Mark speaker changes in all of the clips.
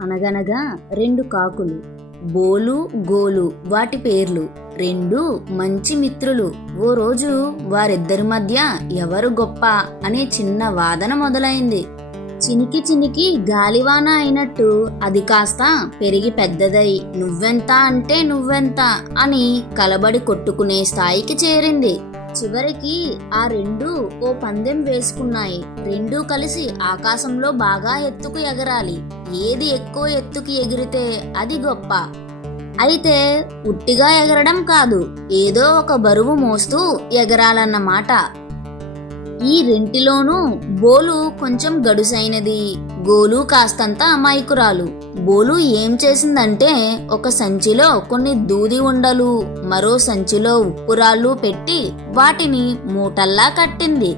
Speaker 1: అనగనగా రెండు కాకులు బోలు గోలు వాటి పేర్లు. రెండు మంచి మిత్రులు. ఓ రోజు వారిద్దరి మధ్య ఎవరు గొప్ప అనే చిన్న వాదన మొదలైంది. చినికి చినికి గాలివాన అయినట్టు అది కాస్త పెరిగి పెద్దదై నువ్వెంత అంటే నువ్వెంత అని కలబడి కొట్టుకునే స్థాయికి చేరింది. చివరికి ఆ రెండు ఓ పందెం వేసుకున్నాయి. రెండూ కలిసి ఆకాశంలో బాగా ఎత్తుకు ఎగరాలి. ఏది ఎక్కువ ఎత్తుకి ఎగిరితే అది గొప్ప. అయితే ఉట్టిగా ఎగరడం కాదు. ఏదో ఒక బరువు మోస్తూ ఎగరాలన్నమాట. ఈ రెంటిలోనూ బోలు కొంచెం గడుసైనది. గోలు కాస్తంత అమాయకురాలు. బోలు ఏం చేసిందంటే ఒక సంచిలో కొన్ని దూది ఉండలు మరో సంచిలో ఉప్పురాళ్ళు పెట్టి వాటిని మూటల్లా కట్టింది.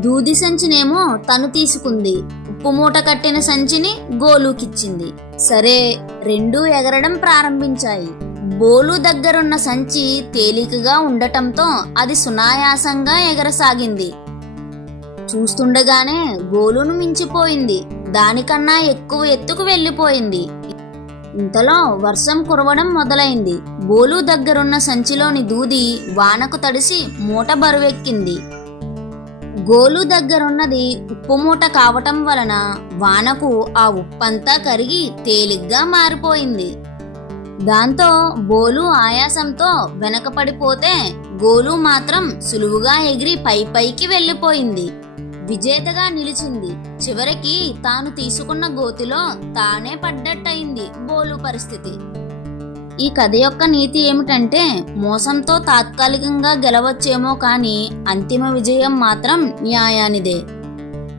Speaker 1: దూది సంచినేమో తను తీసుకుంది. ఉప్పు మూట కట్టిన సంచిని గోలుకిచ్చింది. సరే రెండూ ఎగరడం ప్రారంభించాయి. బోలు దగ్గరున్న సంచి తేలికగా ఉండటంతో అది సునాయాసంగా ఎగరసాగింది. చూస్తుండగానే గోలును మించిపోయింది. దానికన్నా ఎక్కువ ఎత్తుకు వెళ్ళిపోయింది. ఇంతలో వర్షం కురవడం మొదలైంది. బోలు దగ్గరున్న సంచిలోని దూది వానకు తడిసి మూట బరువెక్కింది. గోలు దగ్గరున్నది ఉప్పు మూట కావటం వలన వానకు ఆ ఉప్పంతా కరిగి తేలిగ్గా మారిపోయింది. దాంతో బోలు ఆయాసంతో వెనకపడిపోతే గోలు మాత్రం సులువుగా ఎగిరి పై పైకి వెళ్ళిపోయింది. విజేతగా నిలిచింది. చివరికి తాను తీసుకున్న గోతిలో తానే పడ్డట్టయింది బోలు పరిస్థితి. ఈ కథ యొక్క నీతి ఏమిటంటే మోసంతో తాత్కాలికంగా గెలవచ్చేమో కానీ అంతిమ విజయం మాత్రం న్యాయానిదే.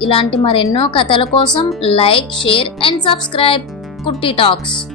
Speaker 1: ఇలాంటి మరెన్నో కథల కోసం like share and subscribe. Kutti talks.